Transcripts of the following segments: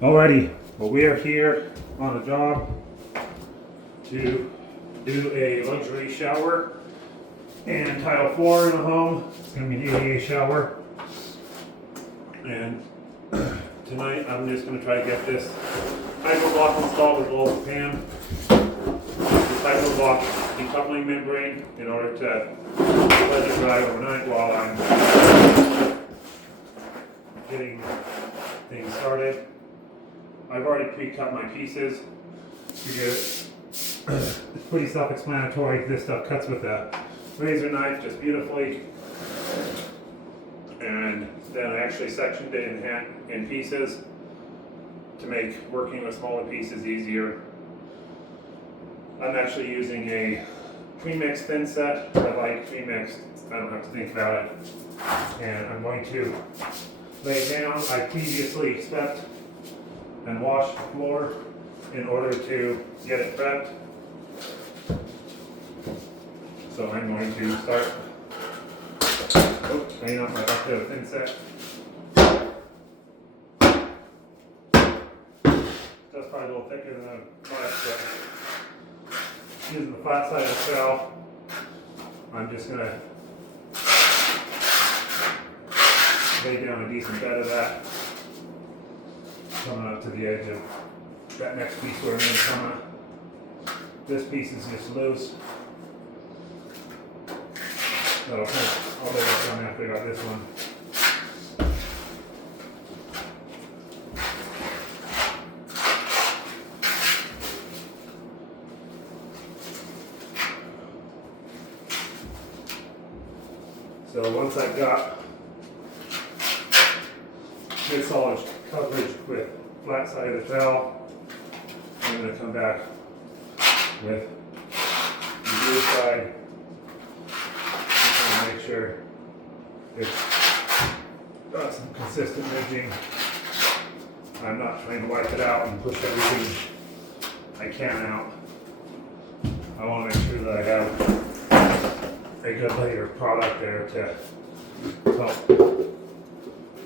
Alrighty, well we are here on a job to do a luxury shower and tile floor in the home. It's going to be an ADA shower. And tonight I'm just going to try to get this HydroBlok installed with local pan. This HydroBlok decoupling membrane in order to let it dry overnight while I'm getting things started. I've already pre-cut my pieces to get it. It's pretty self-explanatory. This stuff cuts with a razor knife just beautifully. And then I actually sectioned it in pieces to make working with smaller pieces easier. I'm actually using a pre-mixed thin set. I like pre-mixed. I don't have to think about it. And I'm going to lay it down. I previously swept and washed the floor in order to get it prepped. So I'm going to start laying out my bucket of thin set. Just probably a little thicker than I thought, but using the flat side of the trowel, I'm just going to lay down a decent bed of that, coming up to the edge of that next piece where I'm going to come up. This piece is just loose. That'll kind of, I'll lay that down after I got this one. So once I've got good solid coverage with flat side of the trowel, I'm going to come back with the good side and make sure it's got some consistent ridging. I'm not trying to wipe it out and push everything I can out. I want to make sure that I have a good layer of product there to help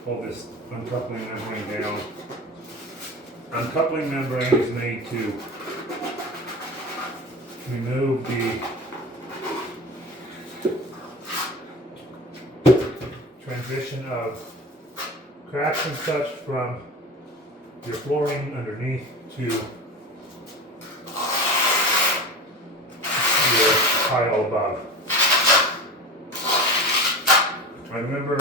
hold this uncoupling membrane down. Uncoupling membrane is made to remove the transition of cracks and such from your flooring underneath to your tile above. I remember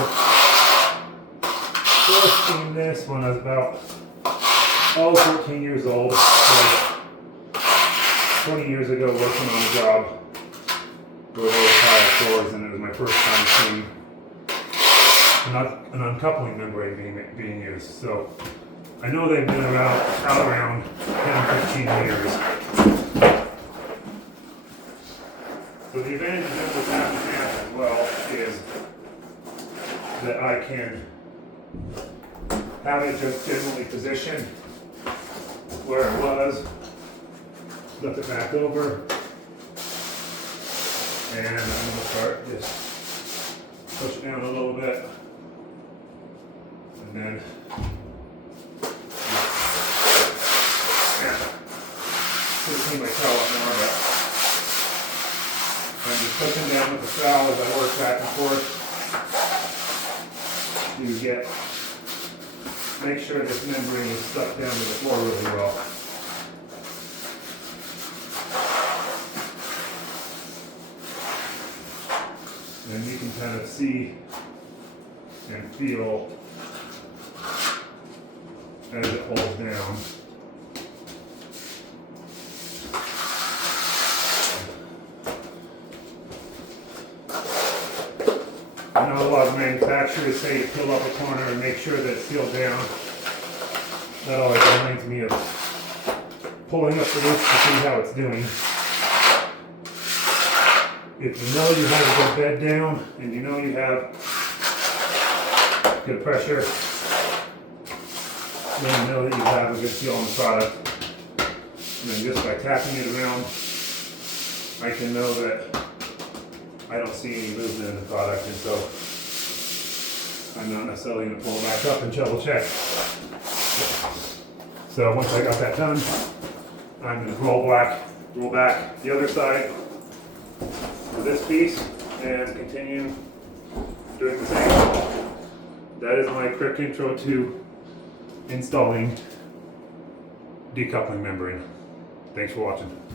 first seeing this when I was about 14 years old. So 20 years ago, working on a job where there were tile floors, and it was my first time seeing an uncoupling membrane being used. So I know they've been around 10-15 years. So the advantage of this half as well is that I can have it just generally positioned where it was, flip it back over, and I'm going to start just push it down a little bit, and then should clean my towel up more, but I'm just pushing down with the trowel as I work back and forth to make sure this membrane is stuck down to the floor really well. And you can kind of see and feel as it holds down. I know a lot of manufacturers say to peel up a corner and make sure that it's sealed down. That always reminds me of pulling up the roof to see how it's doing. If you know you have a good bed down and you know you have good pressure, then you know that you have a good seal on the product. And then just by tapping it around, I can know that I don't see any movement in the product, and so I'm not necessarily going to pull it back up and double check. So once I got that done, I'm going to roll back the other side of this piece and continue doing the same. That is my quick intro to installing decoupling membrane. Thanks for watching.